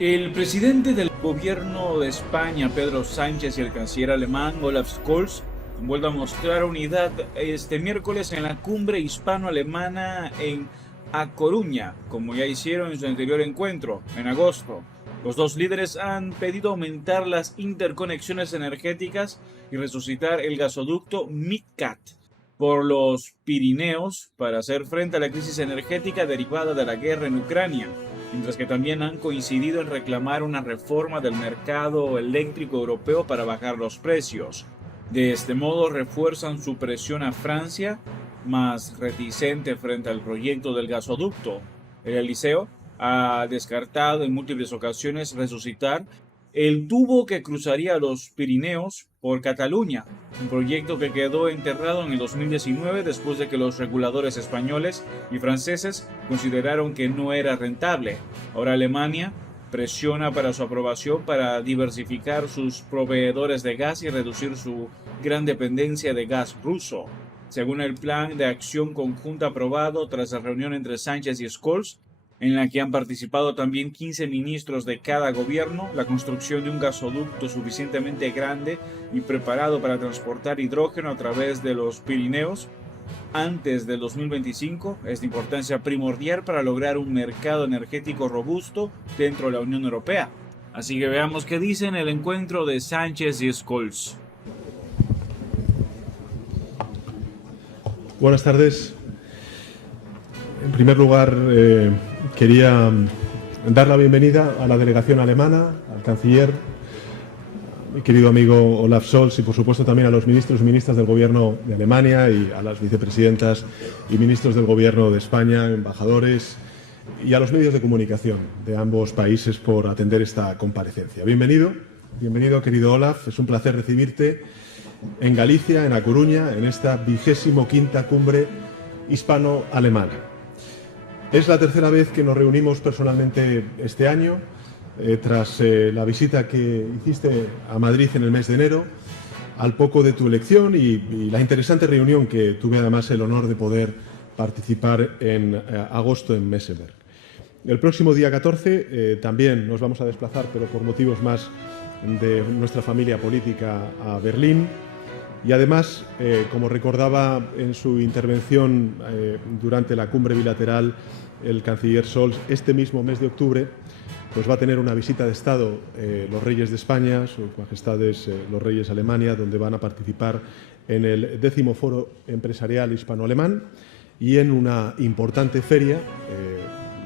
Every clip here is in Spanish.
El presidente del gobierno de España, Pedro Sánchez, y el canciller alemán, Olaf Scholz, han vuelto a mostrar unidad este miércoles en la cumbre hispano-alemana en A Coruña, como ya hicieron en su anterior encuentro, en agosto. Los dos líderes han pedido aumentar las interconexiones energéticas y resucitar el gasoducto MidCat por los Pirineos para hacer frente a la crisis energética derivada de la guerra en Ucrania, mientras que también han coincidido en reclamar una reforma del mercado eléctrico europeo para bajar los precios. De este modo refuerzan su presión a Francia, más reticente frente al proyecto del gasoducto. El Eliseo ha descartado en múltiples ocasiones resucitar el tubo que cruzaría los Pirineos por Cataluña, un proyecto que quedó enterrado en el 2019 después de que los reguladores españoles y franceses consideraron que no era rentable. Ahora Alemania presiona para su aprobación para diversificar sus proveedores de gas y reducir su gran dependencia de gas ruso. Según el plan de acción conjunta aprobado tras la reunión entre Sánchez y Scholz, en la que han participado también 15 ministros de cada gobierno, la construcción de un gasoducto suficientemente grande y preparado para transportar hidrógeno a través de los Pirineos antes del 2025 es de importancia primordial para lograr un mercado energético robusto dentro de la Unión Europea. Así que veamos qué dicen el encuentro de Sánchez y Scholz. Buenas tardes. En primer lugar, quería dar la bienvenida a la delegación alemana, al canciller, a mi querido amigo Olaf Scholz y, por supuesto, también a los ministros y ministras del Gobierno de Alemania y a las vicepresidentas y ministros del Gobierno de España, embajadores y a los medios de comunicación de ambos países por atender esta comparecencia. Bienvenido, querido Olaf. Es un placer recibirte en Galicia, en A Coruña, en esta 25ª cumbre hispano-alemana. Es la tercera vez que nos reunimos personalmente este año, tras la visita que hiciste a Madrid en el mes de enero, al poco de tu elección y la interesante reunión que tuve además el honor de poder participar en agosto en Meseberg. El próximo día 14 también nos vamos a desplazar, pero por motivos más de nuestra familia política, a Berlín. Y además, como recordaba en su intervención durante la cumbre bilateral el canciller Scholz, este mismo mes de octubre pues va a tener una visita de Estado los reyes de España, sus majestades los reyes de Alemania, donde van a participar en el 10º Foro Empresarial Hispano-Alemán y en una importante feria,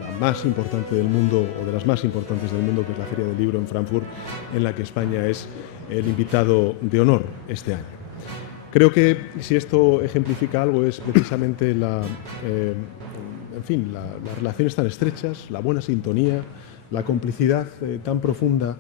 la más importante del mundo o de las más importantes del mundo, que es la Feria del Libro en Frankfurt, en la que España es el invitado de honor este año. Creo que si esto ejemplifica algo es precisamente las relaciones tan estrechas, la buena sintonía, la complicidad tan profunda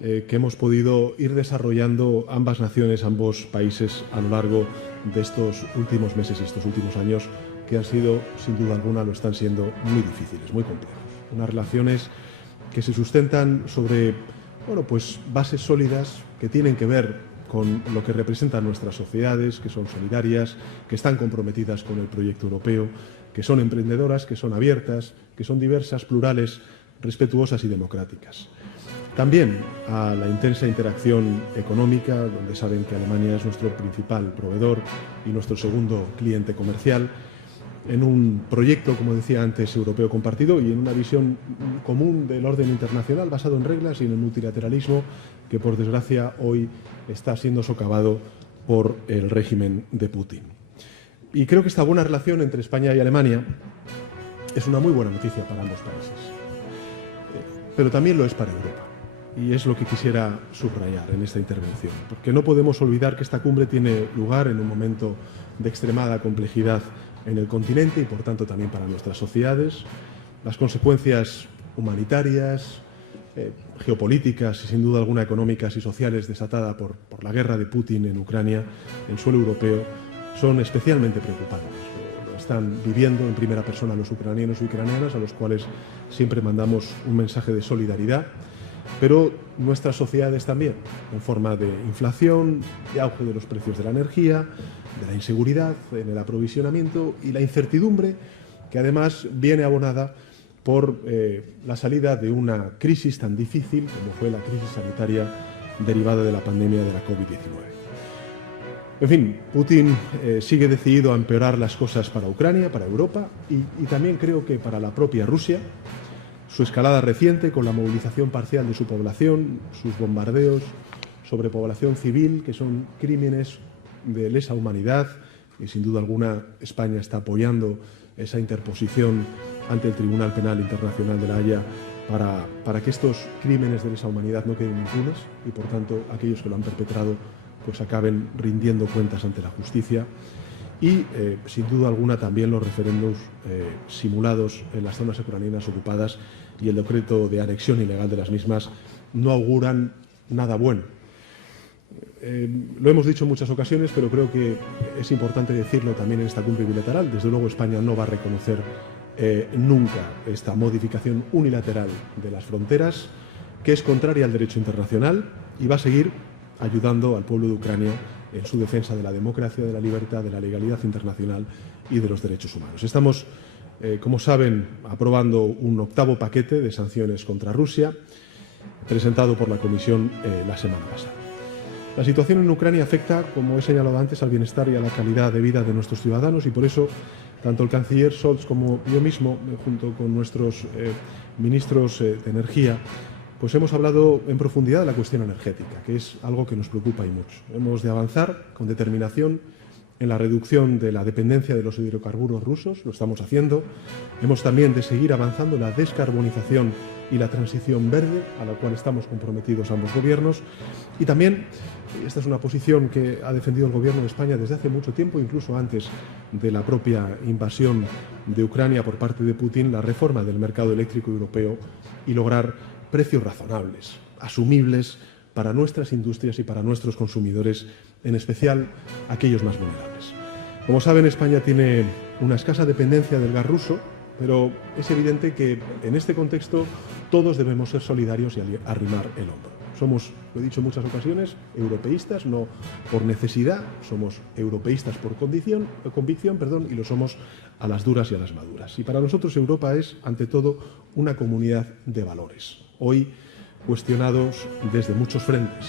que hemos podido ir desarrollando ambas naciones, ambos países a lo largo de estos últimos meses y estos últimos años, que han sido, sin duda alguna, lo están siendo muy difíciles, muy complejos. Unas relaciones que se sustentan sobre bases sólidas que tienen que ver con lo que representan nuestras sociedades, que son solidarias, que están comprometidas con el proyecto europeo, que son emprendedoras, que son abiertas, que son diversas, plurales, respetuosas y democráticas. También a la intensa interacción económica, donde saben que Alemania es nuestro principal proveedor y nuestro segundo cliente comercial, en un proyecto, como decía antes, europeo compartido y en una visión común del orden internacional basado en reglas y en el multilateralismo que, por desgracia, hoy está siendo socavado por el régimen de Putin. Y creo que esta buena relación entre España y Alemania es una muy buena noticia para ambos países, pero también lo es para Europa. Y es lo que quisiera subrayar en esta intervención, porque no podemos olvidar que esta cumbre tiene lugar en un momento de extremada complejidad en el continente y, por tanto, también para nuestras sociedades. Las consecuencias humanitarias, geopolíticas y, sin duda alguna, económicas y sociales desatadas por la guerra de Putin en Ucrania, en suelo europeo, son especialmente preocupantes. Lo están viviendo en primera persona los ucranianos y ucranianas, a los cuales siempre mandamos un mensaje de solidaridad, pero nuestras sociedades también, en forma de inflación, de auge de los precios de la energía, de la inseguridad en el aprovisionamiento y la incertidumbre, que además viene abonada por la salida de una crisis tan difícil como fue la crisis sanitaria derivada de la pandemia de la COVID-19. En fin, Putin sigue decidido a empeorar las cosas para Ucrania, para Europa y también creo que para la propia Rusia. Su escalada reciente con la movilización parcial de su población, sus bombardeos sobre población civil, que son crímenes de lesa humanidad, y sin duda alguna España está apoyando esa interposición ante el Tribunal Penal Internacional de La Haya para que estos crímenes de lesa humanidad no queden impunes y, por tanto, aquellos que lo han perpetrado pues acaben rindiendo cuentas ante la justicia. Y, sin duda alguna, también los referendos simulados en las zonas ucranianas ocupadas y el decreto de anexión ilegal de las mismas no auguran nada bueno. Lo hemos dicho en muchas ocasiones, pero creo que es importante decirlo también en esta cumbre bilateral. Desde luego, España no va a reconocer nunca esta modificación unilateral de las fronteras, que es contraria al derecho internacional, y va a seguir ayudando al pueblo de Ucrania en su defensa de la democracia, de la libertad, de la legalidad internacional y de los derechos humanos. Estamos, como saben, aprobando un octavo paquete de sanciones contra Rusia, presentado por la Comisión la semana pasada. La situación en Ucrania afecta, como he señalado antes, al bienestar y a la calidad de vida de nuestros ciudadanos, y por eso tanto el canciller Scholz como yo mismo, junto con nuestros ministros de Energía, pues hemos hablado en profundidad de la cuestión energética, que es algo que nos preocupa y mucho. Hemos de avanzar con determinación en la reducción de la dependencia de los hidrocarburos rusos, lo estamos haciendo. Hemos también de seguir avanzando en la descarbonización y la transición verde, a la cual estamos comprometidos ambos gobiernos. Y también, esta es una posición que ha defendido el Gobierno de España desde hace mucho tiempo, incluso antes de la propia invasión de Ucrania por parte de Putin, la reforma del mercado eléctrico europeo y lograr precios razonables, asumibles para nuestras industrias y para nuestros consumidores, en especial aquellos más vulnerables. Como saben, España tiene una escasa dependencia del gas ruso, pero es evidente que en este contexto todos debemos ser solidarios y arrimar el hombro. Somos, lo he dicho en muchas ocasiones, europeístas, no por necesidad, somos europeístas por convicción, y lo somos a las duras y a las maduras. Y para nosotros Europa es, ante todo, una comunidad de valores, hoy cuestionados desde muchos frentes.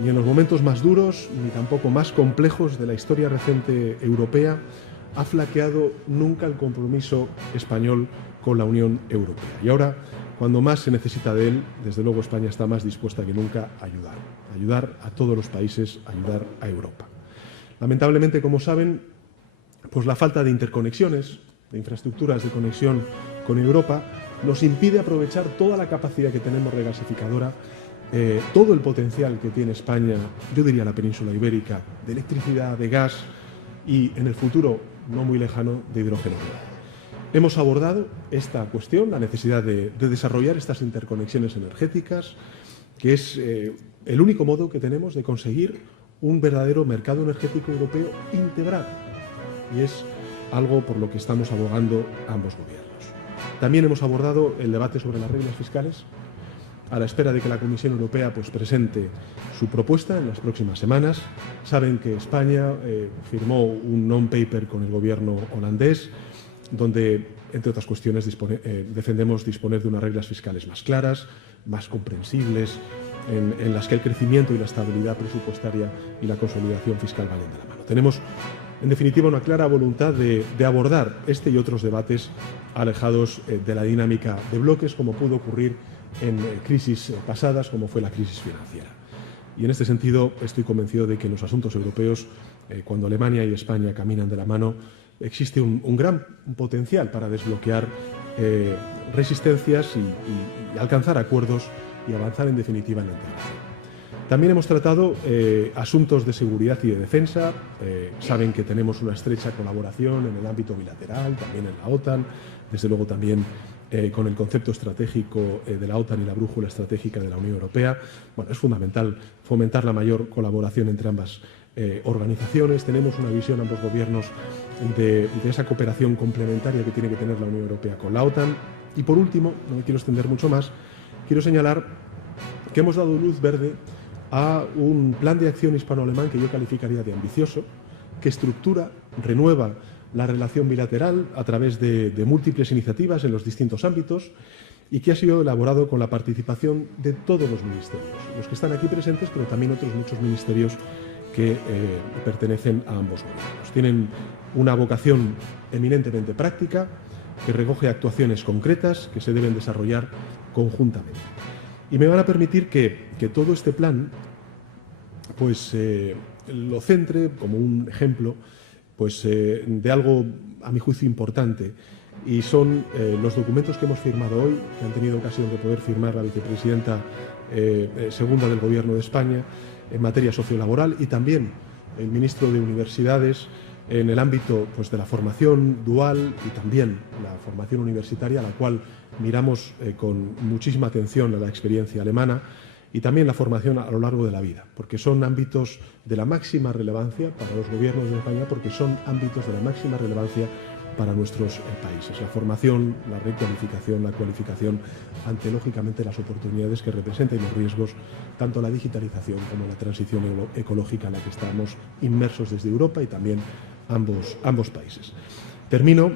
Ni en los momentos más duros, ni tampoco más complejos de la historia reciente europea, ha flaqueado nunca el compromiso español con la Unión Europea. Y ahora, cuando más se necesita de él, desde luego España está más dispuesta que nunca a ayudar a todos los países, a ayudar a Europa. Lamentablemente, como saben, pues la falta de interconexiones, de infraestructuras de conexión con Europa, nos impide aprovechar toda la capacidad que tenemos regasificadora, todo el potencial que tiene España, yo diría la península ibérica, de electricidad, de gas y, en el futuro no muy lejano, de hidrógeno. Hemos abordado esta cuestión, la necesidad de desarrollar estas interconexiones energéticas, que es el único modo que tenemos de conseguir un verdadero mercado energético europeo integrado. Y es algo por lo que estamos abogando ambos gobiernos. También hemos abordado el debate sobre las reglas fiscales, a la espera de que la Comisión Europea pues presente su propuesta en las próximas semanas. Saben que España firmó un non-paper con el gobierno holandés, donde, entre otras cuestiones, defendemos disponer de unas reglas fiscales más claras, más comprensibles, en las que el crecimiento y la estabilidad presupuestaria y la consolidación fiscal vayan de la mano. Tenemos, en definitiva, una clara voluntad de abordar este y otros debates alejados de la dinámica de bloques, como pudo ocurrir en crisis pasadas, como fue la crisis financiera. Y en este sentido estoy convencido de que en los asuntos europeos, cuando Alemania y España caminan de la mano, existe un gran potencial para desbloquear resistencias y alcanzar acuerdos y avanzar en definitiva en la integración. También hemos tratado asuntos de seguridad y de defensa. Saben que tenemos una estrecha colaboración en el ámbito bilateral, también en la OTAN, desde luego también con el concepto estratégico de la OTAN y la brújula estratégica de la Unión Europea. Bueno, es fundamental fomentar la mayor colaboración entre ambas organizaciones. Tenemos una visión, ambos gobiernos, de esa cooperación complementaria que tiene que tener la Unión Europea con la OTAN. Y por último, no me quiero extender mucho más, quiero señalar que hemos dado luz verde a un plan de acción hispano-alemán que yo calificaría de ambicioso, que estructura, renueva la relación bilateral a través de múltiples iniciativas en los distintos ámbitos y que ha sido elaborado con la participación de todos los ministerios, los que están aquí presentes, pero también otros muchos ministerios que pertenecen a ambos gobiernos. Tienen una vocación eminentemente práctica, que recoge actuaciones concretas que se deben desarrollar conjuntamente. Y me van a permitir que todo este plan pues, lo centre como un ejemplo pues, de algo, a mi juicio, importante. Y son los documentos que hemos firmado hoy, que han tenido ocasión de poder firmar la vicepresidenta segunda del Gobierno de España en materia sociolaboral y también el ministro de Universidades en el ámbito pues, de la formación dual y también la formación universitaria, a la cual miramos con muchísima atención a la experiencia alemana, y también la formación a lo largo de la vida, porque son ámbitos de la máxima relevancia para los gobiernos de España, porque son ámbitos de la máxima relevancia para nuestros países. La formación, la recualificación, la cualificación, ante lógicamente las oportunidades que representa y los riesgos, tanto la digitalización como la transición ecológica en la que estamos inmersos desde Europa y también ambos países. Termino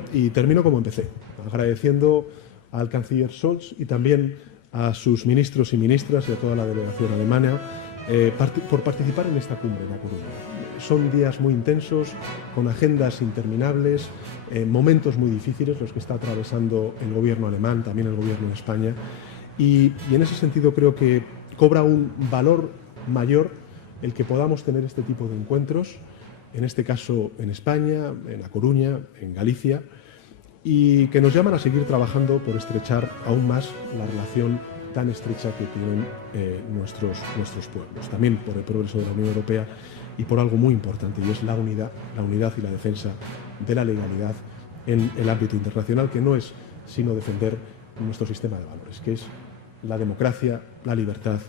como empecé, agradeciendo al canciller Scholz y también a sus ministros y ministras y a toda la delegación alemana por participar en esta cumbre en La Coruña. Son días muy intensos, con agendas interminables, momentos muy difíciles los que está atravesando el gobierno alemán, también el gobierno de España, y en ese sentido creo que cobra un valor mayor el que podamos tener este tipo de encuentros, en este caso en España, en La Coruña, en Galicia, y que nos llaman a seguir trabajando por estrechar aún más la relación tan estrecha que tienen nuestros pueblos, también por el progreso de la Unión Europea y por algo muy importante, y es la unidad y la defensa de la legalidad en el ámbito internacional, que no es sino defender nuestro sistema de valores, que es la democracia, la libertad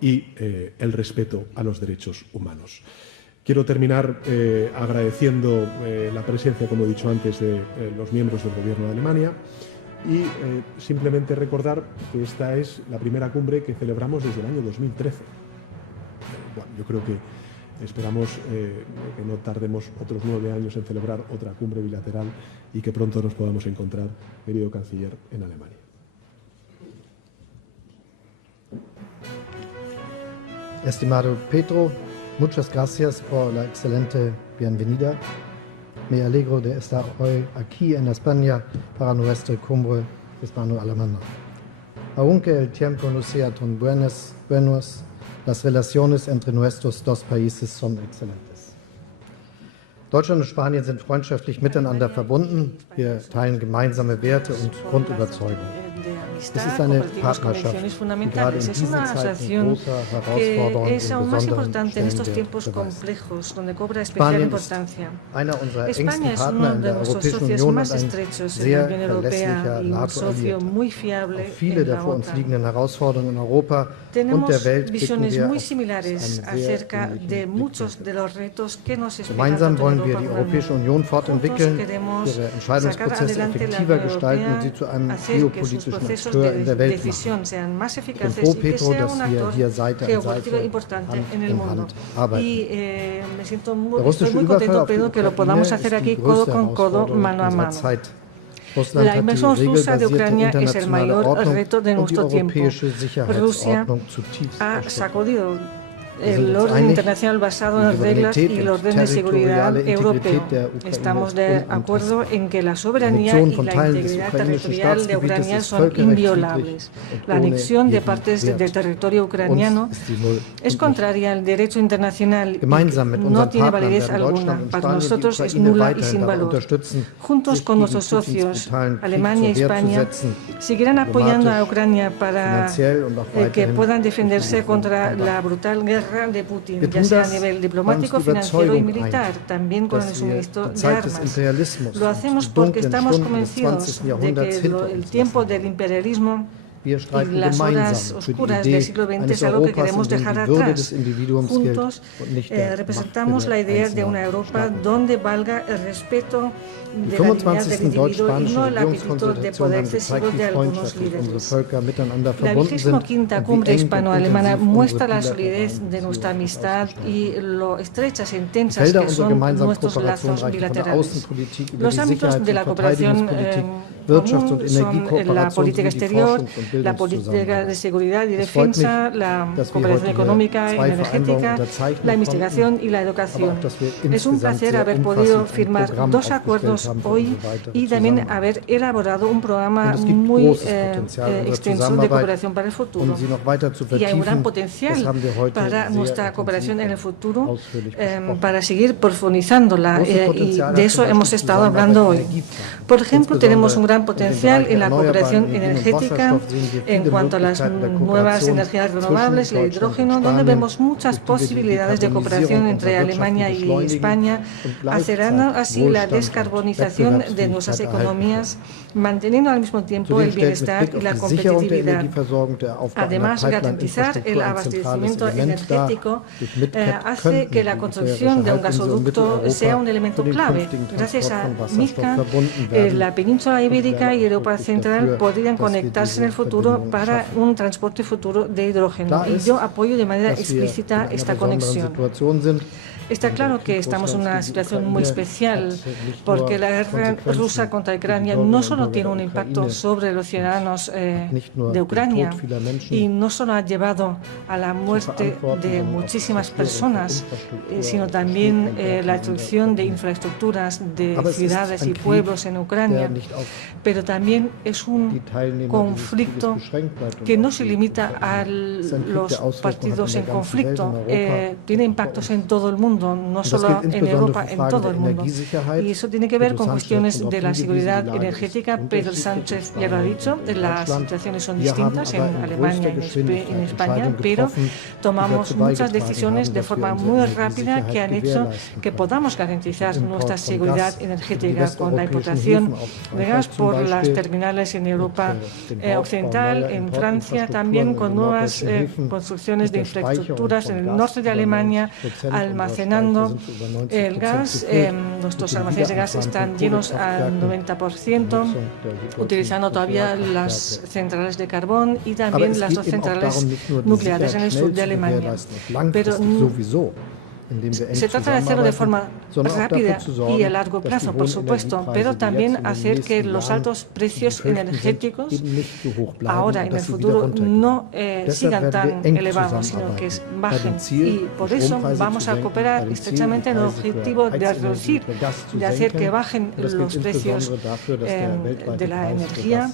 y el respeto a los derechos humanos. Quiero terminar agradeciendo la presencia, como he dicho antes, de los miembros del Gobierno de Alemania y simplemente recordar que esta es la primera cumbre que celebramos desde el año 2013. Bueno, yo creo que esperamos que no tardemos otros 9 años en celebrar otra cumbre bilateral y que pronto nos podamos encontrar, querido canciller, en Alemania. Estimado Pedro, muchas gracias por la excelente bienvenida. Me alegro de estar hoy aquí en España para nuestra cumbre hispano-alemana. Aunque el tiempo no sea tan buenos, las relaciones entre nuestros dos países son excelentes. Deutschland und Spanien sind freundschaftlich miteinander verbunden. Wir teilen gemeinsame Werte und Grundüberzeugungen. Es ist eine Partnerschaft, die gerade in diesen Zeiten großer Herausforderungen es aún más importante en estos tiempos complejos, donde cobra especial importancia. España es uno de nuestros socios más estrechos en la Unión Europea y un socio muy fiable en la OTAN. Tenemos visiones muy similares acerca de muchos de los retos que nos esperan tanto en Europa como juntos queremos sacar adelante la Unión Europea, hacer que sus procesos de decisión sean más eficaces y que sea un actor geopolítico importante en el mundo. Y estoy muy contento, Pedro, que lo podamos hacer aquí codo con codo, mano a mano. La invasión rusa de Ucrania es el mayor reto de nuestro tiempo. Rusia ha sacudido el orden internacional basado en las reglas y el orden de seguridad europeo. Estamos de acuerdo en que la soberanía y la integridad territorial de Ucrania son inviolables. La anexión de partes del territorio ucraniano es contraria al derecho internacional y no tiene validez alguna. Para nosotros es nula y sin valor. Juntos con nuestros socios, Alemania y España, seguirán apoyando a Ucrania para que puedan defenderse contra la brutal guerra de Putin, ya sea a nivel diplomático, financiero y militar, también con el suministro de armas. Lo hacemos porque estamos convencidos de que el tiempo del imperialismo las horas oscuras del siglo XX es algo que queremos dejar atrás. Juntos representamos la idea de una Europa donde valga el respeto de la dignidad del individuo y no el apetito de poder excesivo de algunos líderes. La 25ª Cumbre Hispano-Alemana muestra la solidez de nuestra amistad y lo estrechas e intensas que son nuestros lazos bilaterales. Los ámbitos de la cooperación común son la política exterior, la política de seguridad y defensa, la cooperación económica y energética, la investigación y la educación. Es un placer haber podido firmar 2 acuerdos hoy y también haber elaborado un programa muy extenso de cooperación para el futuro. Y hay un gran potencial para nuestra cooperación en el futuro para seguir profundizándola y de eso hemos estado hablando hoy. Por ejemplo, tenemos un gran potencial en la cooperación energética en cuanto a las nuevas energías renovables, el hidrógeno, donde vemos muchas posibilidades de cooperación entre Alemania y España, acelerando así la descarbonización de nuestras economías, manteniendo al mismo tiempo el bienestar y la competitividad. Además, garantizar el abastecimiento energético hace que la construcción de un gasoducto sea un elemento clave. Gracias a MICA, la península ibérica y Europa Central podrían conectarse en el futuro para un transporte futuro de hidrógeno. Y yo apoyo de manera explícita esta conexión. Está claro que estamos en una situación muy especial porque la guerra rusa contra Ucrania no solo tiene un impacto sobre los ciudadanos de Ucrania y no solo ha llevado a la muerte de muchísimas personas, sino también la destrucción de infraestructuras de ciudades y pueblos en Ucrania, pero también es un conflicto que no se limita a los partidos en conflicto, tiene impactos en todo el mundo, no solo en Europa, en todo el mundo. Y eso tiene que ver con cuestiones de la seguridad energética. Pedro Sánchez ya lo ha dicho, las situaciones son distintas en Alemania y en España, pero tomamos muchas decisiones de forma muy rápida que han hecho que podamos garantizar nuestra seguridad energética con la importación de gas por las terminales en Europa Occidental, en Francia, también con nuevas construcciones de infraestructuras en el norte de Alemania, almacenando el gas. Nuestros almacenes de gas están llenos al 90%, utilizando todavía las centrales de carbón y también las 2 centrales nucleares en el sur de Alemania. Pero se trata de hacerlo de forma rápida y a largo plazo, por supuesto, pero también hacer que los altos precios energéticos ahora en el futuro no sigan tan elevados, sino que bajen. Y por eso vamos a cooperar estrechamente en el objetivo de reducir, de hacer que bajen los precios de la energía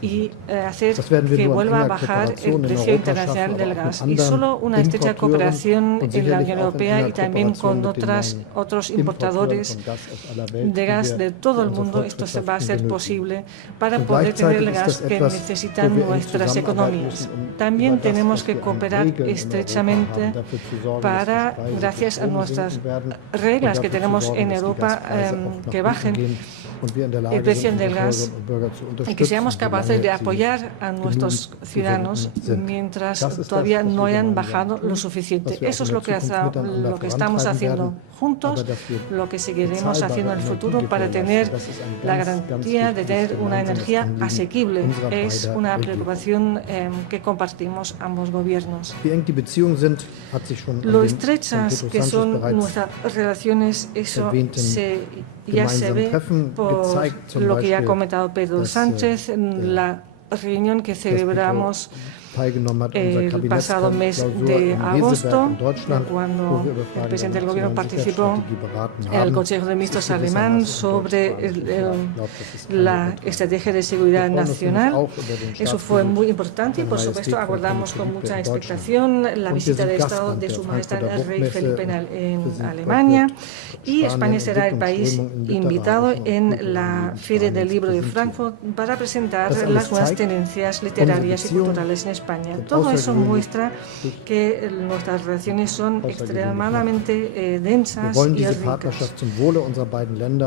y hacer que vuelva a bajar el precio internacional del gas. Y solo una estrecha cooperación en la Unión Europea y también con otros importadores de gas de todo el mundo, esto se va a ser posible para poder tener el gas que necesitan nuestras economías. También tenemos que cooperar estrechamente para, gracias a nuestras reglas que tenemos en Europa, que bajen el precio del gas y que seamos capaces de apoyar a nuestros ciudadanos mientras todavía no hayan bajado lo suficiente. Eso es lo que estamos haciendo juntos, lo que seguiremos haciendo en el futuro para tener la garantía de tener una energía asequible. Es una preocupación que compartimos ambos gobiernos. Lo estrechas que son nuestras relaciones, eso ya se ve por lo que ya ha comentado Pedro Sánchez en la reunión que celebramos el pasado mes de agosto, cuando el presidente del gobierno participó en el Consejo de Ministros alemán sobre la estrategia de seguridad nacional. Eso fue muy importante y, por supuesto, aguardamos con mucha expectación la visita de Estado de Su Majestad el Rey Felipe en Alemania, y España será el país invitado en la Feria del Libro de Frankfurt para presentar las nuevas tendencias literarias y culturales en España. España. Todo eso muestra que nuestras relaciones son extremadamente densas y ricas.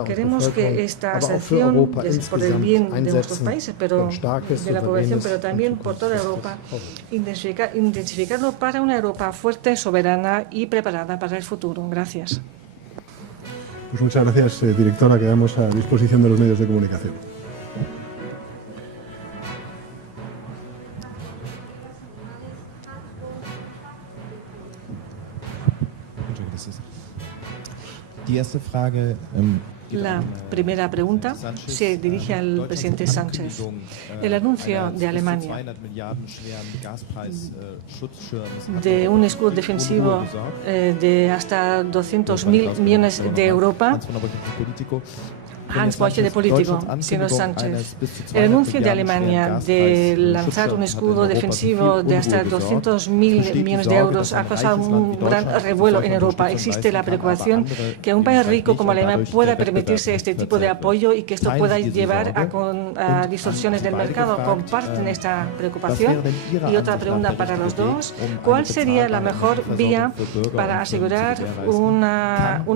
Queremos que esta asociación, por el bien de nuestros países, pero de la población, pero también por toda Europa, intensificarlo para una Europa fuerte, soberana y preparada para el futuro. Gracias. Pues muchas gracias, directora. Quedamos a disposición de los medios de comunicación. La primera pregunta se dirige al presidente Sánchez. El anuncio de Alemania de un escudo defensivo de hasta 200.000 millones de Europa. Hans Boche de político, señor Sánchez. El anuncio de Alemania de lanzar un escudo defensivo de hasta 200.000 millones de euros ha causado un gran revuelo en Europa. Existe la preocupación que un país rico como Alemania pueda permitirse este tipo de apoyo y que esto pueda llevar a distorsiones del mercado. ¿Comparten esta preocupación? Y otra pregunta para los dos. ¿Cuál sería la mejor vía para asegurar un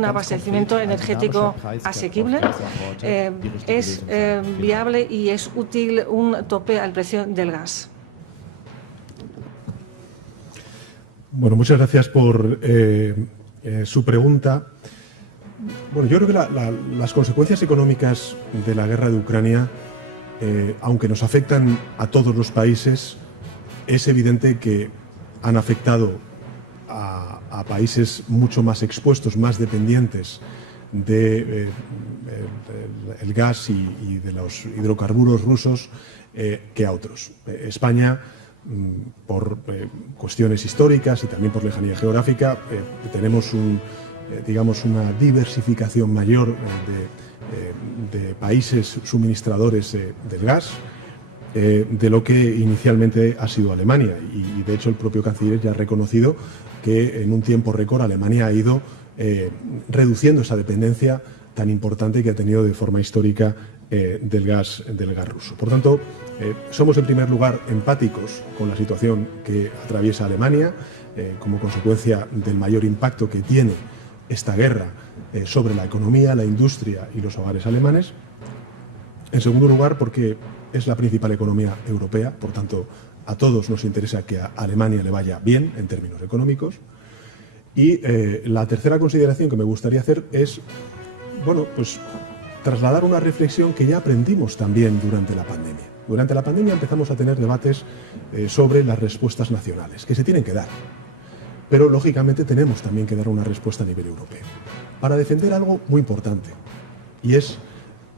abastecimiento energético asequible? ¿Es viable y es útil un tope al precio del gas? Bueno, muchas gracias por su pregunta. Bueno, yo creo que las consecuencias económicas de la guerra de Ucrania, aunque nos afectan a todos los países, es evidente que han afectado a países mucho más expuestos, más dependientes de el gas y de los hidrocarburos rusos que a otros. España, por cuestiones históricas y también por lejanía geográfica, tenemos digamos una diversificación mayor de países suministradores del gas de lo que inicialmente ha sido Alemania. Y de hecho el propio canciller ya ha reconocido que en un tiempo récord Alemania ha ido reduciendo esa dependencia tan importante que ha tenido de forma histórica del gas ruso. Por tanto, somos en primer lugar empáticos con la situación que atraviesa Alemania como consecuencia del mayor impacto que tiene esta guerra sobre la economía, la industria y los hogares alemanes. En segundo lugar, porque es la principal economía europea, por tanto, a todos nos interesa que a Alemania le vaya bien en términos económicos. Y la tercera consideración que me gustaría hacer es, bueno, pues trasladar una reflexión que ya aprendimos también durante la pandemia. Durante la pandemia empezamos a tener debates sobre las respuestas nacionales, que se tienen que dar. Pero, lógicamente, tenemos también que dar una respuesta a nivel europeo para defender algo muy importante, y es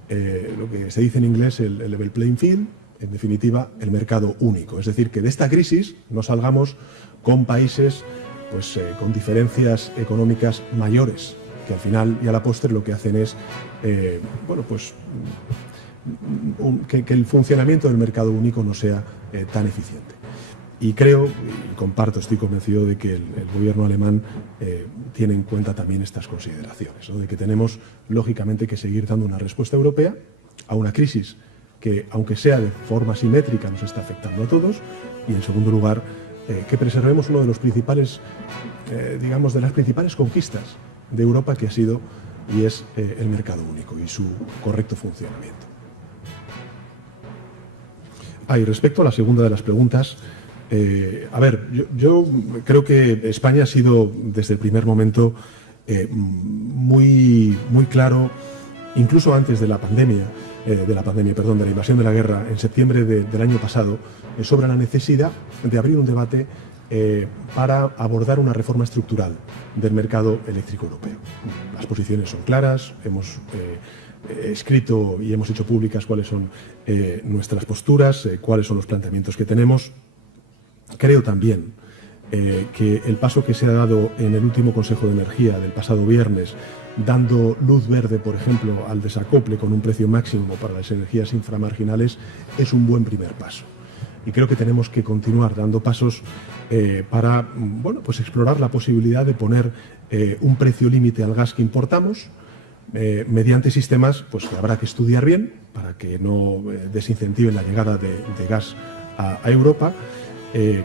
lo que se dice en inglés el level playing field, en definitiva, el mercado único. Es decir, que de esta crisis no salgamos con países pues, con diferencias económicas mayores, que al final y a la postre lo que hacen es bueno, pues, que el funcionamiento del mercado único no sea tan eficiente. Y creo, y comparto, estoy convencido de que el gobierno alemán tiene en cuenta también estas consideraciones, ¿no? De que tenemos, lógicamente, que seguir dando una respuesta europea a una crisis que, aunque sea de forma simétrica, nos está afectando a todos. Y, en segundo lugar, que preservemos uno de los principales, digamos, de las principales conquistas de Europa, que ha sido y es el mercado único y su correcto funcionamiento. Y respecto a la segunda de las preguntas, a ver, yo creo que España ha sido desde el primer momento muy claro, incluso antes de la pandemia, de la invasión de la guerra en septiembre del año pasado, sobre la necesidad de abrir un debate para abordar una reforma estructural del mercado eléctrico europeo. Las posiciones son claras, hemos escrito y hemos hecho públicas cuáles son nuestras posturas, cuáles son los planteamientos que tenemos. Creo también que el paso que se ha dado en el último Consejo de Energía del pasado viernes, dando luz verde, por ejemplo, al desacople con un precio máximo para las energías inframarginales, es un buen primer paso. Y creo que tenemos que continuar dando pasos para, bueno, pues explorar la posibilidad de poner un precio límite al gas que importamos, mediante sistemas pues, que habrá que estudiar bien para que no desincentiven la llegada de gas a Europa,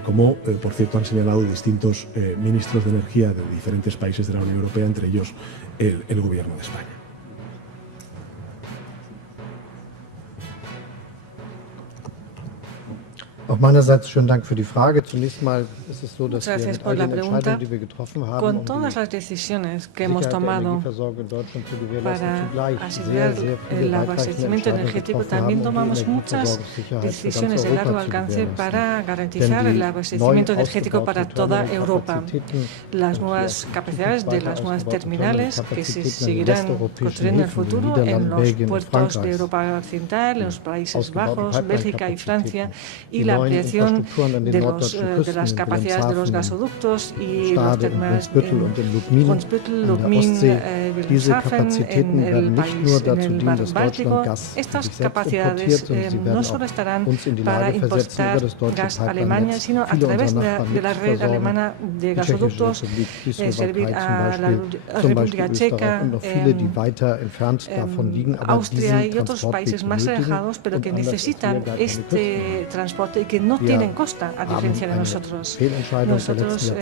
como por cierto han señalado distintos ministros de energía de diferentes países de la Unión Europea, entre ellos el Gobierno de España. Auch meinerseits schönen Dank für die Frage. Zunächst mal ist es so, dass wir mit all den Entscheidungen, die wir getroffen haben, con todas las decisiones que hemos tomado para asegurar el abastecimiento energético, también tomamos muchas decisiones de largo alcance para garantizar el abastecimiento energético para toda Europa. Las nuevas capacidades de las nuevas terminales que se seguirán construyendo en el futuro en los puertos de Europa Occidental, en los Países Bajos, Bélgica y Francia, y la ampliación de las capacidades de los gasoductos y los terminales en Brunsbüttel, Lubmin, Wilhelmshaven, en el mar Báltico. Estas capacidades no solo estarán para importar gas a Alemania, sino a través de la red alemana de gasoductos, servir a la República Checa, Austria y otros países más alejados, pero que necesitan este transporte y que no tienen costa, a diferencia de nosotros. Nosotros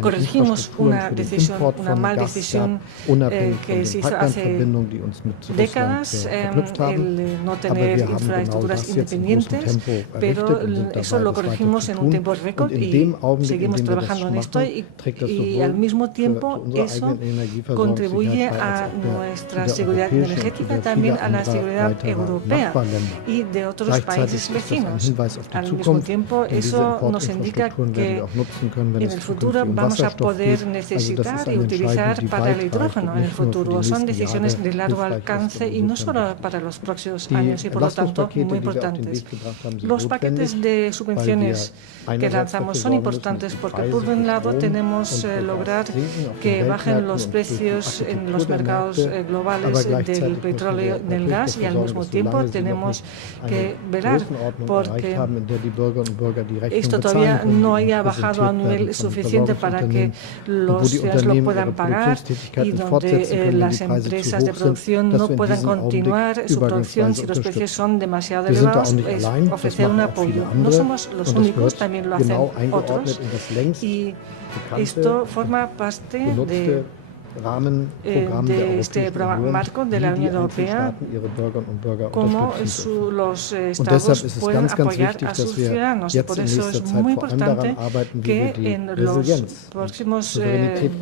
corregimos una decisión, una mala decisión que se hizo hace décadas, el no tener infraestructuras independientes, pero eso lo corregimos en un tiempo récord y seguimos trabajando en esto y al mismo tiempo eso contribuye a nuestra seguridad energética, también a la seguridad europea y de otros países vecinos. Al mismo tiempo, eso nos indica que en el futuro vamos a poder necesitar y utilizar para el hidrógeno en el futuro. Son decisiones de largo alcance y no solo para los próximos años y, por lo tanto, muy importantes. Los paquetes de subvenciones que lanzamos son importantes porque, por un lado, tenemos lograr que bajen los precios en los mercados globales del petróleo y del gas y, al mismo tiempo, tenemos que velar porque esto todavía no haya bajado a un nivel suficiente para que los ciudadanos lo puedan pagar y donde las empresas de producción no puedan continuar su producción si los precios son demasiado elevados, es ofrecer un apoyo. No somos los únicos, también lo hacen otros y esto forma parte de este marco de la Unión Europea, cómo los estados pueden apoyar a sus ciudadanos. Por eso es muy importante que en los próximos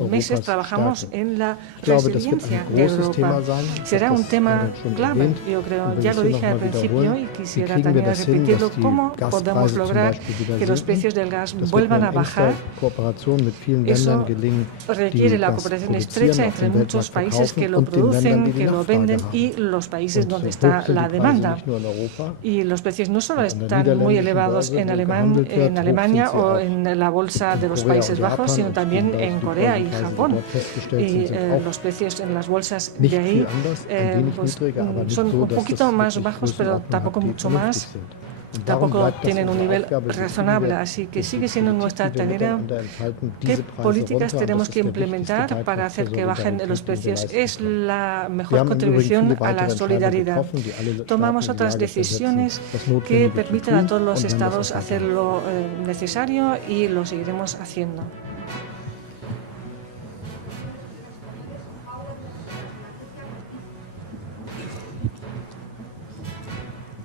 meses trabajamos en la resiliencia de Europa. Será un tema clave, yo creo, ya lo dije al principio y quisiera también repetirlo, cómo podemos lograr que los precios del gas vuelvan a bajar. Eso requiere la cooperación estrecha entre muchos países que lo producen, que lo venden y los países donde está la demanda. Y los precios no solo están muy elevados en Alemania o en la bolsa de los Países Bajos, sino también en Corea y Japón. Y los precios en las bolsas de ahí pues, son un poquito más bajos, pero tampoco mucho más. Tampoco tienen un nivel razonable, así que sigue siendo nuestra tarea qué políticas tenemos que implementar para hacer que bajen los precios. Es la mejor contribución a la solidaridad. Tomamos otras decisiones que permitan a todos los estados hacer lo necesario y lo seguiremos haciendo.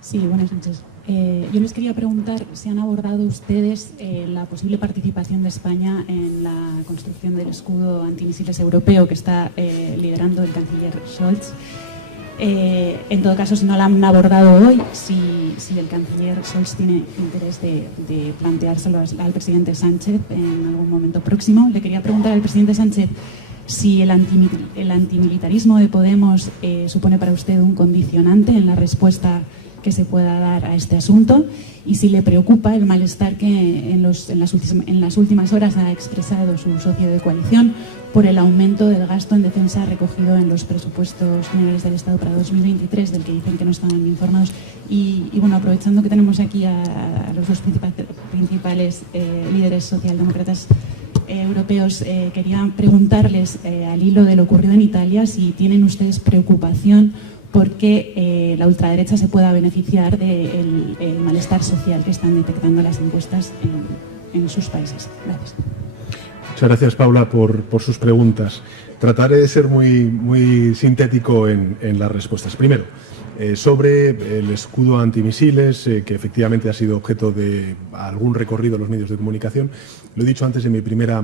Sí, buenas noches. Yo les quería preguntar si han abordado ustedes la posible participación de España en la construcción del escudo antimisiles europeo que está liderando el canciller Scholz. En todo caso, si no la han abordado hoy, si el canciller Scholz tiene interés de planteárselo al presidente Sánchez en algún momento próximo. Le quería preguntar al presidente Sánchez si el antimilitarismo de Podemos supone para usted un condicionante en la respuesta que se pueda dar a este asunto y si le preocupa el malestar que en las últimas horas ha expresado su socio de coalición por el aumento del gasto en defensa recogido en los presupuestos generales del Estado para 2023, del que dicen que no estaban informados. Y bueno, aprovechando que tenemos aquí a los dos principales líderes socialdemócratas europeos, quería preguntarles al hilo de lo ocurrido en Italia si tienen ustedes preocupación porque la ultraderecha se pueda beneficiar del malestar social que están detectando las encuestas en sus países. Gracias. Muchas gracias, Paula, por sus preguntas. Trataré de ser muy sintético en las respuestas. Primero, sobre el escudo antimisiles, que efectivamente ha sido objeto de algún recorrido en los medios de comunicación. Lo he dicho antes en mi primera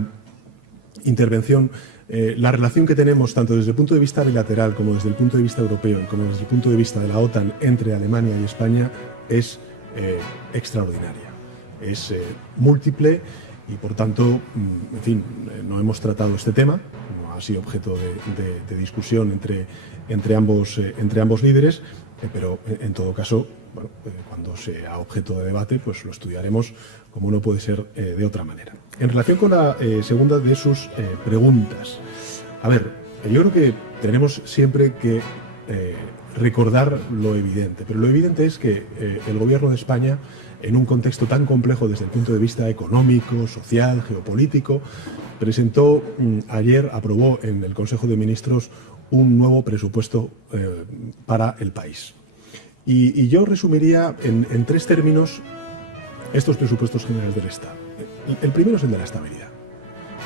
intervención, la relación que tenemos tanto desde el punto de vista bilateral como desde el punto de vista europeo, como desde el punto de vista de la OTAN entre Alemania y España es extraordinaria. Es múltiple y, por tanto, en fin, no hemos tratado este tema, no ha sido objeto de discusión entre ambos líderes, pero en todo caso, bueno, cuando sea objeto de debate, pues lo estudiaremos como no puede ser de otra manera. En relación con la segunda de sus preguntas, a ver, yo creo que tenemos siempre que recordar lo evidente, pero lo evidente es que el Gobierno de España, en un contexto tan complejo desde el punto de vista económico, social, geopolítico, presentó ayer, aprobó en el Consejo de Ministros un nuevo presupuesto para el país. Y yo resumiría en tres términos estos presupuestos generales del Estado. El primero es el de la estabilidad.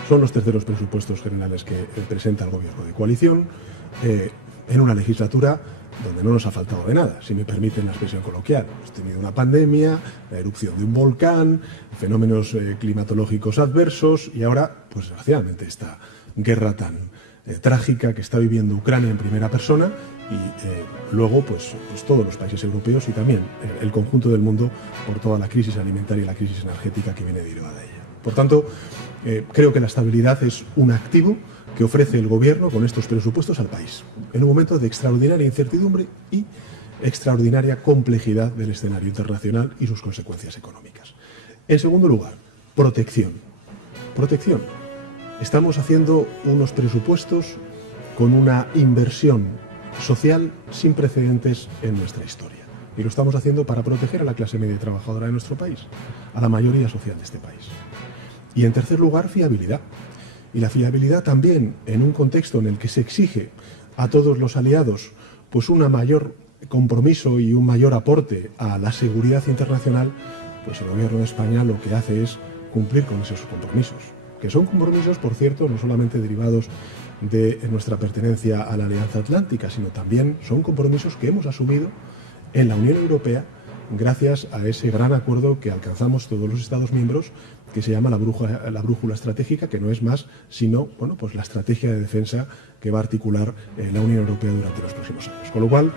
Son los terceros presupuestos generales que presenta el Gobierno de coalición en una legislatura donde no nos ha faltado de nada, si me permiten la expresión coloquial. Hemos tenido una pandemia, la erupción de un volcán, fenómenos climatológicos adversos y ahora, pues desgraciadamente, esta guerra tan trágica que está viviendo Ucrania en primera persona y luego pues todos los países europeos y también el conjunto del mundo por toda la crisis alimentaria y la crisis energética que viene derivada de ella. Por tanto, creo que la estabilidad es un activo que ofrece el Gobierno con estos presupuestos al país, en un momento de extraordinaria incertidumbre y extraordinaria complejidad del escenario internacional y sus consecuencias económicas. En segundo lugar, protección. Protección. Estamos haciendo unos presupuestos con una inversión social sin precedentes en nuestra historia. Y lo estamos haciendo para proteger a la clase media y trabajadora de nuestro país, a la mayoría social de este país. Y en tercer lugar, fiabilidad. Y la fiabilidad también en un contexto en el que se exige a todos los aliados pues un mayor compromiso y un mayor aporte a la seguridad internacional, pues el Gobierno de España lo que hace es cumplir con esos compromisos. Que son compromisos, por cierto, no solamente derivados de nuestra pertenencia a la Alianza Atlántica, sino también son compromisos que hemos asumido en la Unión Europea gracias a ese gran acuerdo que alcanzamos todos los Estados miembros, que se llama la brújula estratégica, que no es más sino pues la estrategia de defensa que va a articular la Unión Europea durante los próximos años. Con lo cual,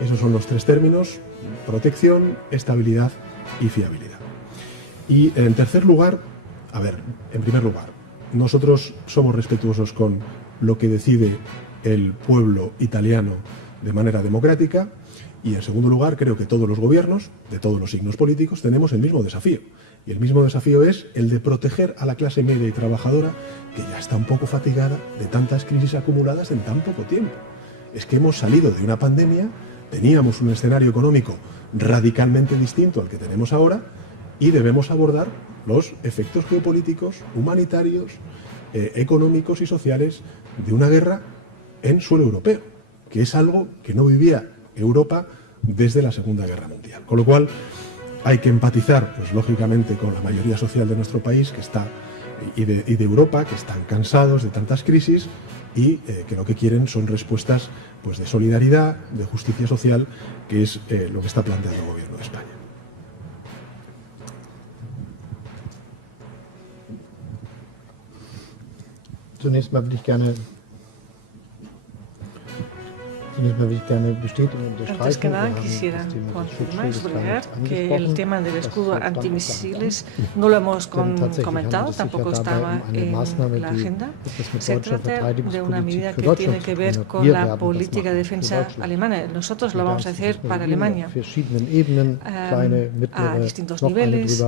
esos son los tres términos: protección, estabilidad y fiabilidad. Y en tercer lugar, en primer lugar, nosotros somos respetuosos con lo que decide el pueblo italiano de manera democrática. Y en segundo lugar, creo que todos los gobiernos, de todos los signos políticos, tenemos el mismo desafío. Y el mismo desafío es el de proteger a la clase media y trabajadora, que ya está un poco fatigada de tantas crisis acumuladas en tan poco tiempo. Es que hemos salido de una pandemia, teníamos un escenario económico radicalmente distinto al que tenemos ahora y debemos abordar los efectos geopolíticos, humanitarios, económicos y sociales de una guerra en suelo europeo, que es algo que no vivía Europa desde la Segunda Guerra Mundial. Con lo cual hay que empatizar, pues lógicamente, con la mayoría social de nuestro país que está y de Europa, que están cansados de tantas crisis y que lo que quieren son respuestas pues de solidaridad, de justicia social, que es lo que está planteando el Gobierno de España. Zunächst mal würde ich gerne Antes que nada, quisiera confirmar y subrayar que el tema del escudo antimisiles no lo hemos comentado, tampoco estaba en la agenda. Se trata de una medida que tiene que ver con la política de defensa alemana. Nosotros lo vamos a hacer para Alemania a distintos niveles.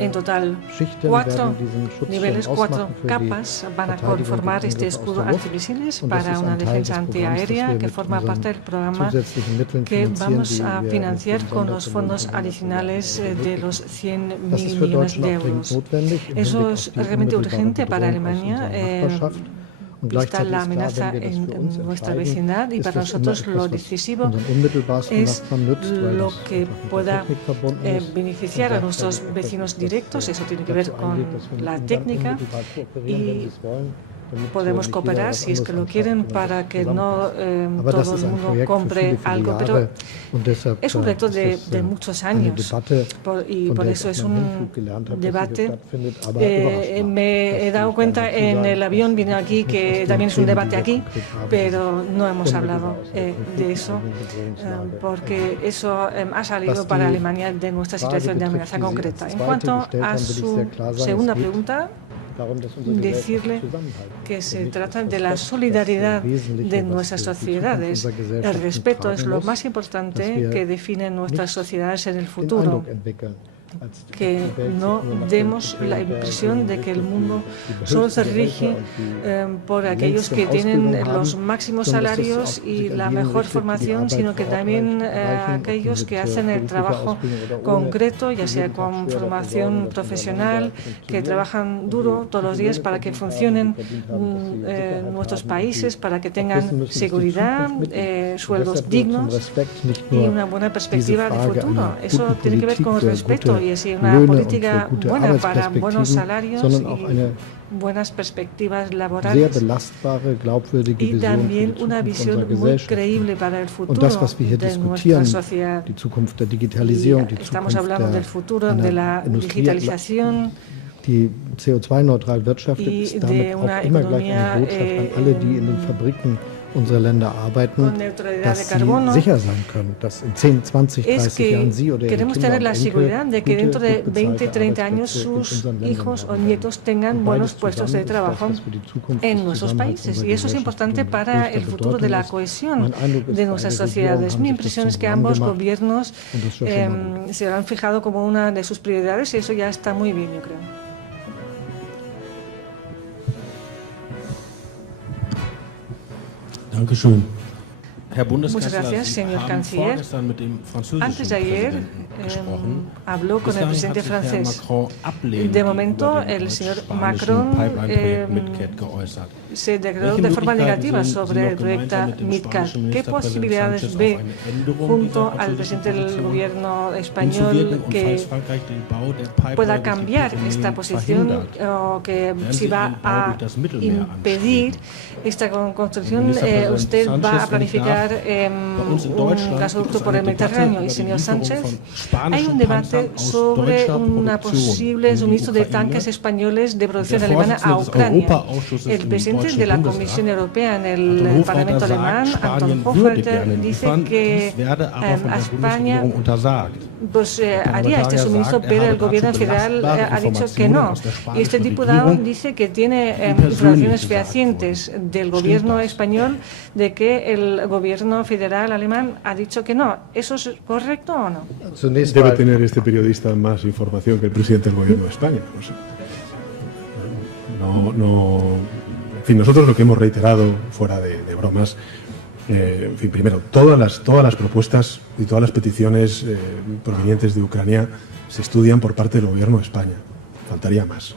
En total, 4 niveles, 4 capas van a conformar este escudo antimisiles para una defensa antiaérea que forma parte del programa que vamos a financiar con los fondos adicionales de los 100.000 millones de euros. Eso es realmente urgente para Alemania. vista la amenaza en nuestra vecindad, y para nosotros lo decisivo es lo que pueda beneficiar a nuestros vecinos directos. Eso tiene que ver con la técnica, y podemos cooperar si es que lo quieren para que no todo el mundo compre algo, pero es un proyecto de muchos años y por eso es un debate. Me he dado cuenta en el avión, vine aquí, que también es un debate aquí, pero no hemos hablado de eso porque eso ha salido para Alemania de nuestra situación de amenaza concreta. En cuanto a su segunda pregunta, decirle que se trata de la solidaridad de nuestras sociedades. El respeto es lo más importante que define nuestras sociedades en el futuro. Que no demos la impresión de que el mundo solo se rige por aquellos que tienen los máximos salarios y la mejor formación, sino que también aquellos que hacen el trabajo concreto, ya sea con formación profesional, que trabajan duro todos los días para que funcionen nuestros países, para que tengan seguridad, sueldos dignos y una buena perspectiva de futuro. Eso tiene que ver con el respeto, y así una política buena para buenos salarios y buenas perspectivas laborales, y también una visión muy creíble para el futuro de nuestra sociedad. Estamos hablando del futuro de la digitalización y de una economía unsere Länder arbeiten, dass sie sicher sein können, dass in 10, 20, 30 Jahren Sie oder Ihre queremos tener la seguridad de que dentro de 20, 30 años sus hijos o nietos tengan buenos puestos de trabajo en nuestros países. Y eso es importante para el futuro de la cohesión de nuestras sociedades. Mi impresión es que ambos gobiernos se lo han fijado como una de sus prioridades, y eso ya está muy bien, yo creo. Muchas gracias, señor canciller. Antes de ayer habló con el presidente francés. De momento, el señor Macron se declaró de forma negativa sobre el proyecto MidCat. ¿Qué posibilidades ve junto al presidente del gobierno español que pueda cambiar esta posición, o que si va a impedir esta construcción? Usted va a planificar un gasoducto por el Mediterráneo. Y, señor Sánchez, hay un debate sobre una posible suministro de tanques españoles de producción alemana a Ucrania. El presidente de la Comisión Europea en el Parlamento alemán, Anton Hochwälder, dice que a España haría este suministro, pero el gobierno federal ha dicho que no. Y este diputado dice que tiene informaciones fehacientes del gobierno español de que el gobierno federal alemán ha dicho que no. ¿Eso es correcto o no? Debe tener este periodista más información que el presidente del gobierno de España. En fin, nosotros lo que hemos reiterado, fuera de bromas, en fin, primero, todas las propuestas y todas las peticiones provenientes de Ucrania se estudian por parte del gobierno de España. Faltaría más.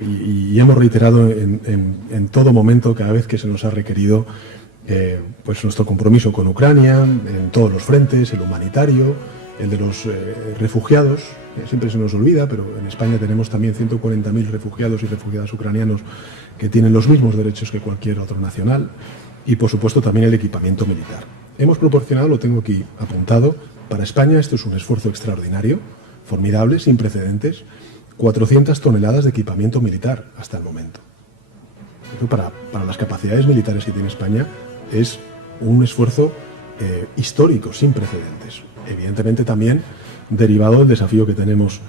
Y hemos reiterado en todo momento, cada vez que se nos ha requerido, pues nuestro compromiso con Ucrania en todos los frentes: el humanitario, el de los refugiados. Siempre se nos olvida, pero en España tenemos también 140.000 refugiados y refugiadas ucranianos que tienen los mismos derechos que cualquier otro nacional. Y, por supuesto, también el equipamiento militar. Hemos proporcionado, lo tengo aquí apuntado, para España esto es un esfuerzo extraordinario, formidable, sin precedentes, 400 toneladas de equipamiento militar hasta el momento. Eso para las capacidades militares que tiene España es un esfuerzo histórico, sin precedentes. Evidentemente también derivado del desafío que tenemos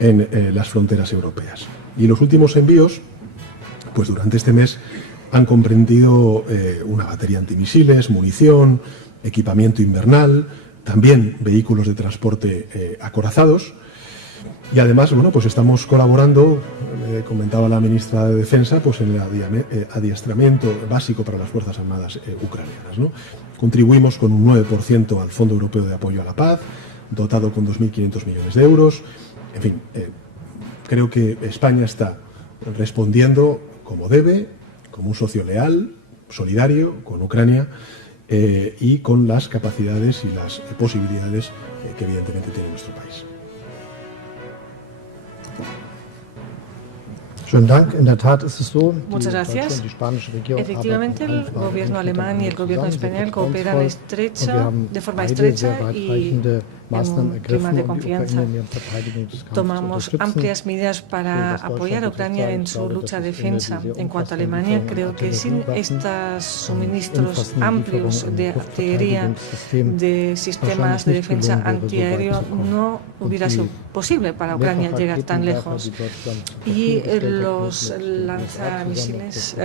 en las fronteras europeas. Y los últimos envíos, pues durante este mes, han comprendido una batería antimisiles, munición, equipamiento invernal, también vehículos de transporte acorazados. Y además, bueno, pues estamos colaborando, comentaba la ministra de Defensa, pues en el adiestramiento básico para las Fuerzas Armadas ucranianas, ¿no? Contribuimos con un 9% al Fondo Europeo de Apoyo a la Paz, dotado con 2.500 millones de euros. En fin, creo que España está respondiendo como debe, como un socio leal, solidario con Ucrania y con las capacidades y las posibilidades que evidentemente tiene nuestro país. Muchas gracias. Efectivamente, el gobierno alemán y el gobierno español cooperan de forma estrecha y en un clima de confianza. Tomamos amplias medidas para apoyar a Ucrania en su lucha de defensa. En cuanto a Alemania, creo que sin estos suministros amplios de artillería, de sistemas de defensa antiaéreo, no hubiera sido posible para Ucrania llegar tan lejos. Y los lanzamisiles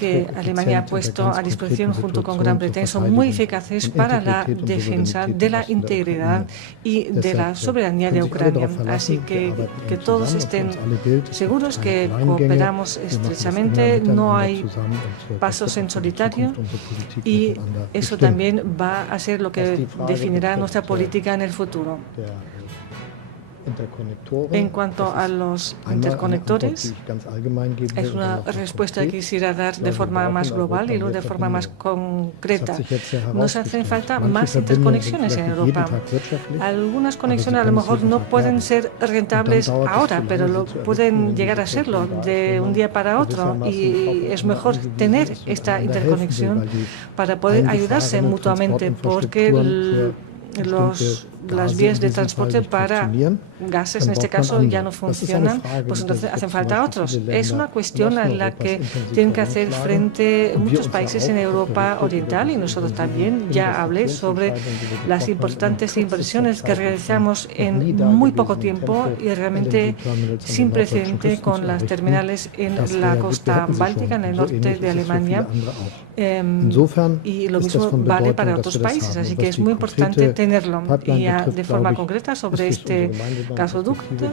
que Alemania ha puesto a disposición junto con Gran Bretaña son muy eficaces para la defensa de la integridad y de la soberanía de Ucrania. Así que todos estén seguros que cooperamos estrechamente, no hay pasos en solitario y eso también va a ser lo que definirá nuestra política en el futuro. En cuanto a los interconectores, es una respuesta que quisiera dar de forma más global y luego de forma más concreta. Nos hacen falta más interconexiones en Europa. Algunas conexiones a lo mejor no pueden ser rentables ahora, pero pueden llegar a serlo de un día para otro y es mejor tener esta interconexión para poder ayudarse mutuamente porque las vías de transporte para gases, en este caso, ya no funcionan, pues entonces hacen falta otros. Es una cuestión a la que tienen que hacer frente muchos países en Europa Oriental y nosotros también. Ya hablé sobre las importantes inversiones que realizamos en muy poco tiempo y realmente sin precedente con las terminales en la costa báltica, en el norte de Alemania. Y lo mismo vale para otros países, así que es muy importante tenerlo. Y de forma concreta sobre este gasoducto,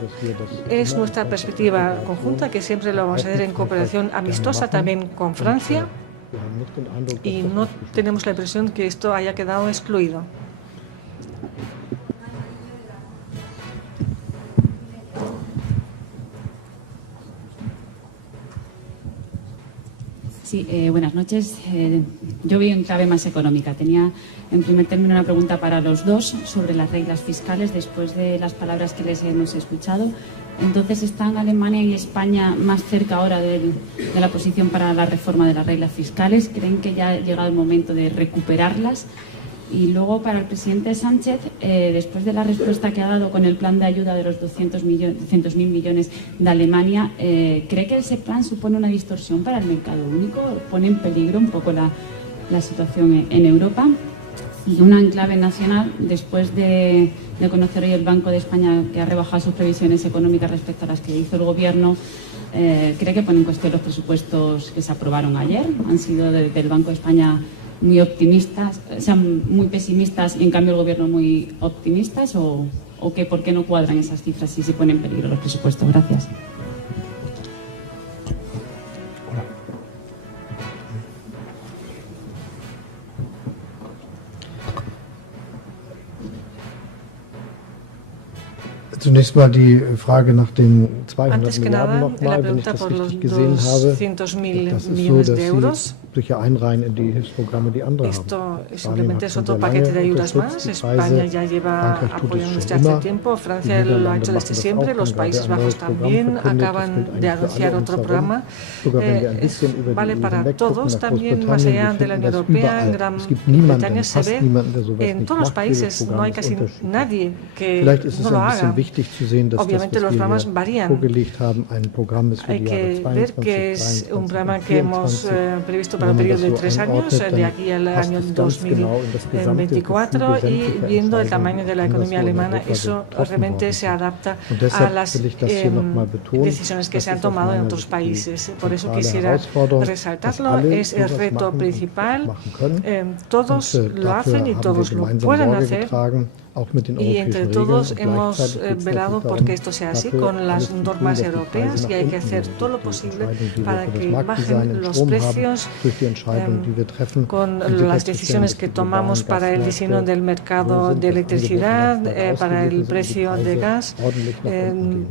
es nuestra perspectiva conjunta que siempre lo vamos a hacer en cooperación amistosa también con Francia y no tenemos la impresión que esto haya quedado excluido. Sí, buenas noches. Yo voy en clave más económica. Tenía en primer término una pregunta para los dos sobre las reglas fiscales después de las palabras que les hemos escuchado. Entonces, ¿están Alemania y España más cerca ahora de la posición para la reforma de las reglas fiscales? ¿Creen que ya ha llegado el momento de recuperarlas? Y luego, para el presidente Sánchez, después de la respuesta que ha dado con el plan de ayuda de los 200.000 millones de Alemania, ¿cree que ese plan supone una distorsión para el mercado único? ¿Pone en peligro un poco la situación en Europa? Y una en clave nacional, después de conocer hoy el Banco de España que ha rebajado sus previsiones económicas respecto a las que hizo el Gobierno, ¿cree que pone en cuestión los presupuestos que se aprobaron ayer? Han sido del Banco de España muy optimistas, o sea, muy pesimistas y en cambio el Gobierno muy optimistas, o que por qué no cuadran esas cifras y se ponen en peligro los presupuestos. Gracias. Zunächst mal die Frage nach den 200 Antes que nada, Milliarden la nochmal, wenn ich pregunta das por los richtig gesehen habe. 200.000 Das ist so, millones de dass euros. Sie sich ja einreihen in die Hilfsprogramme, die andere Esto haben. simplemente es Spanien otro hat paquete schon de sehr ayudas lange más. unterstützt, España die ya lleva Preise. Frankreich tut es apoyando schon desde hace immer. tiempo. Die Francia lo ha Niederlande hecho machen desde das siempre. auch. Los Wenn gerade Países ein neues Bajos Programm también verkündet, das acaban gilt de eigentlich für anunciar alle um otro uns herum. programa. Sogar wenn wir ein bisschen über die Vale EU para hinweg todos, gucken, nach también más Großbritannien, allá wir de la finden Unión das Europea. En überall. Gran Es gibt niemanden, Bretaña se fast ve niemanden, der sowas en nicht todos los macht. Jedes países, no Programm hay ist casi unterschiedlich. nadie que Vielleicht ist no es lo ein bisschen haga. wichtig zu sehen, dass das, Obviamente was los wir programas hier varían. vorgelegt haben, ein Programm ist für Hay die Jahre que ver 22, que es 23 un programa und que hemos 24. previsto Wenn para un man periodo das de so 3 años, einordnet, de dann aquí al passt año es ganz genau in das gesamte 2024, Gefüge y sämtlicher viendo el Entscheidungen, tamaño de la die economía anderswo in alemana, Europa eso getroffen realmente worden se sind. adapta Und a deshalb las will ich das hier nochmal betonen. decisiones que Das se han ist aus tomado en meiner otros Sicht die países. Por eso zentrale quisiera Herausforderung, dass resaltarlo, alle es el sowas reto machen und principal. machen können. Todos Und lo hacen y dafür haben wir todos lo gemeinsam pueden Sorge hacer. getragen. Y entre todos hemos velado porque esto sea así, con las normas europeas, y hay que hacer todo lo posible para que bajen los precios con las decisiones que tomamos para el diseño del mercado de electricidad, para el precio de gas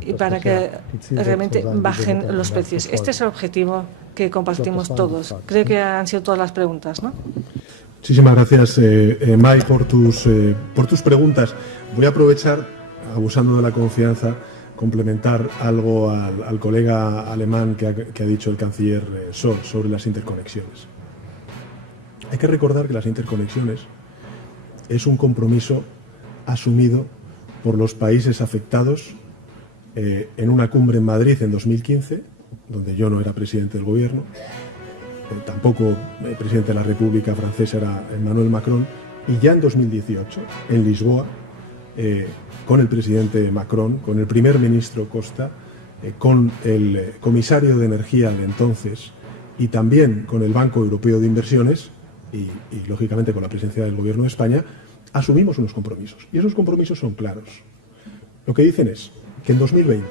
y para que realmente bajen los precios. Este es el objetivo que compartimos todos. Creo que han sido todas las preguntas, ¿no? Muchísimas gracias, Mike, por tus preguntas. Voy a aprovechar, abusando de la confianza, complementar algo al colega alemán que ha dicho el canciller Scholz sobre las interconexiones. Hay que recordar que las interconexiones es un compromiso asumido por los países afectados en una cumbre en Madrid en 2015, donde yo no era presidente del gobierno. Tampoco el presidente de la República Francesa era Emmanuel Macron, y ya en 2018, en Lisboa, con el presidente Macron, con el primer ministro Costa, con el comisario de Energía de entonces y también con el Banco Europeo de Inversiones y lógicamente con la presencia del Gobierno de España, asumimos unos compromisos. Y esos compromisos son claros. Lo que dicen es que en 2020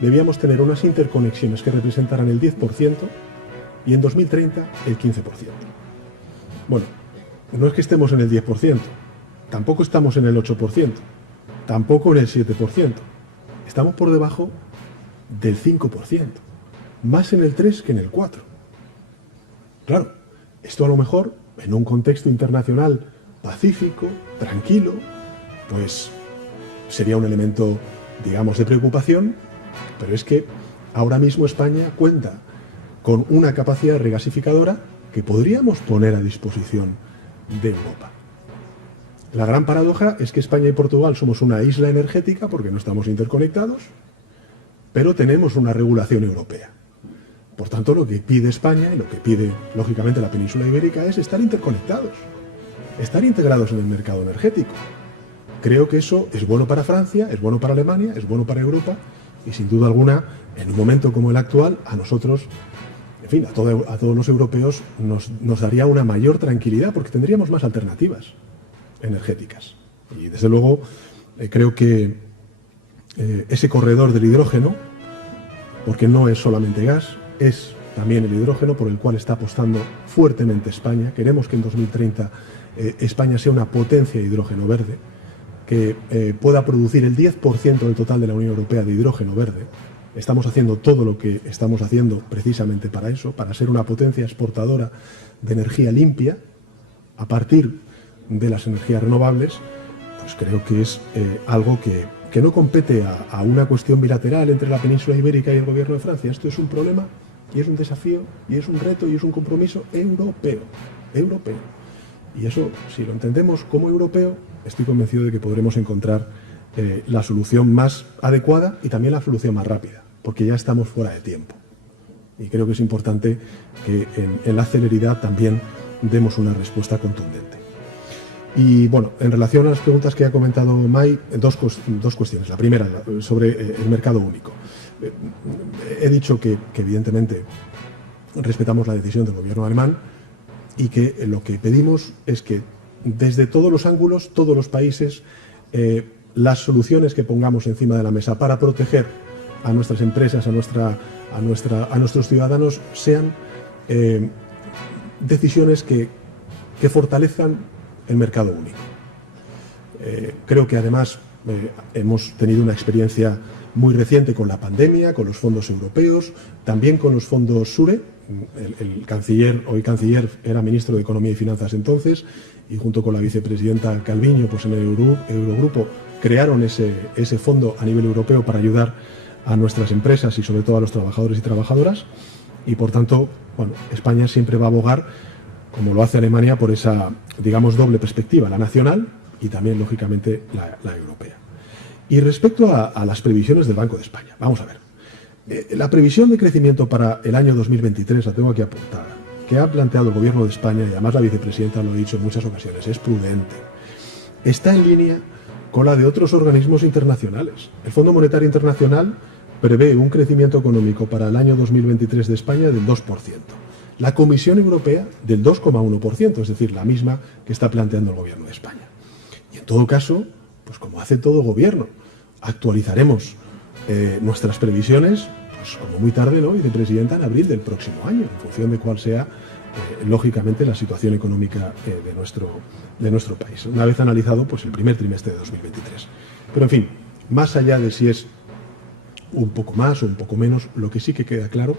debíamos tener unas interconexiones que representaran el 10%, y en 2030 el 15%. Bueno, no es que estemos en el 10%, tampoco estamos en el 8%, tampoco en el 7%. Estamos por debajo del 5%, más en el 3 que en el 4. Claro, esto a lo mejor, en un contexto internacional pacífico, tranquilo, pues sería un elemento, digamos, de preocupación, pero es que ahora mismo España cuenta con una capacidad regasificadora que podríamos poner a disposición de Europa. La gran paradoja es que España y Portugal somos una isla energética porque no estamos interconectados, pero tenemos una regulación europea. Por tanto, lo que pide España y lo que pide, lógicamente, la península ibérica es estar interconectados, estar integrados en el mercado energético. Creo que eso es bueno para Francia, es bueno para Alemania, es bueno para Europa y, sin duda alguna, en un momento como el actual, a nosotros, en fin, a todos los europeos nos daría una mayor tranquilidad porque tendríamos más alternativas energéticas. Y desde luego creo que ese corredor del hidrógeno, porque no es solamente gas, es también el hidrógeno por el cual está apostando fuertemente España. Queremos que en 2030 España sea una potencia de hidrógeno verde, que pueda producir el 10% del total de la Unión Europea de hidrógeno verde. Estamos haciendo todo lo que estamos haciendo precisamente para eso, para ser una potencia exportadora de energía limpia a partir de las energías renovables. Pues creo que es algo que no compete a una cuestión bilateral entre la península ibérica y el gobierno de Francia. Esto es un problema y es un desafío y es un reto y es un compromiso europeo. Y eso, si lo entendemos como europeo, estoy convencido de que podremos encontrar la solución más adecuada y también la solución más rápida, porque ya estamos fuera de tiempo. Y creo que es importante que en la celeridad también demos una respuesta contundente. Y bueno, en relación a las preguntas que ha comentado Mai, dos cuestiones. La primera, sobre el mercado único. He dicho que evidentemente respetamos la decisión del gobierno alemán y que lo que pedimos es que desde todos los ángulos, todos los países, las soluciones que pongamos encima de la mesa para proteger a nuestras empresas, a nuestros ciudadanos, sean decisiones que fortalezcan el mercado único. Creo que además hemos tenido una experiencia muy reciente con la pandemia, con los fondos europeos, también con los fondos SURE. El canciller, hoy canciller, era ministro de Economía y Finanzas entonces, y junto con la vicepresidenta Calviño, pues en el Eurogrupo crearon ese fondo a nivel europeo para ayudar a nuestras empresas y sobre todo a los trabajadores y trabajadoras. Y por tanto, bueno, España siempre va a abogar, como lo hace Alemania, por esa, digamos, doble perspectiva, la nacional y también, lógicamente, la europea. Y respecto a las previsiones del Banco de España, vamos a ver. La previsión de crecimiento para el año 2023, la tengo aquí apuntada, que ha planteado el Gobierno de España, y además la vicepresidenta lo ha dicho en muchas ocasiones, es prudente. Está en línea con la de otros organismos internacionales. El Fondo Monetario Internacional prevé un crecimiento económico para el año 2023 de España del 2%. La Comisión Europea del 2,1%, es decir, la misma que está planteando el Gobierno de España. Y en todo caso, pues como hace todo gobierno, actualizaremos nuestras previsiones, pues como muy tarde, ¿no?, vicepresidenta, en abril del próximo año, en función de cuál sea, lógicamente, la situación económica de nuestro país, una vez analizado pues el primer trimestre de 2023. Pero, en fin, más allá de si es un poco más o un poco menos, lo que sí que queda claro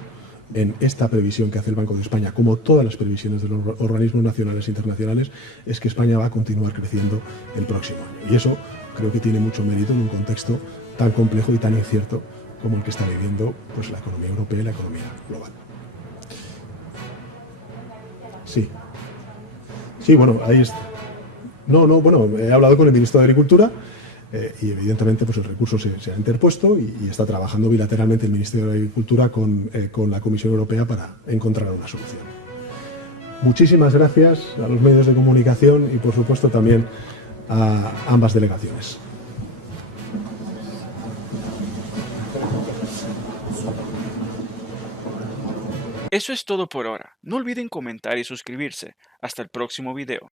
en esta previsión que hace el Banco de España, como todas las previsiones de los organismos nacionales e internacionales, es que España va a continuar creciendo el próximo año. Y eso creo que tiene mucho mérito en un contexto tan complejo y tan incierto como el que está viviendo pues la economía europea y la economía global. Sí. Sí, bueno, ahí está. Bueno, he hablado con el ministro de Agricultura y evidentemente pues el recurso se ha interpuesto y está trabajando bilateralmente el Ministerio de Agricultura con la Comisión Europea para encontrar una solución. Muchísimas gracias a los medios de comunicación y por supuesto también a ambas delegaciones. Eso es todo por ahora. No olviden comentar y suscribirse. Hasta el próximo video.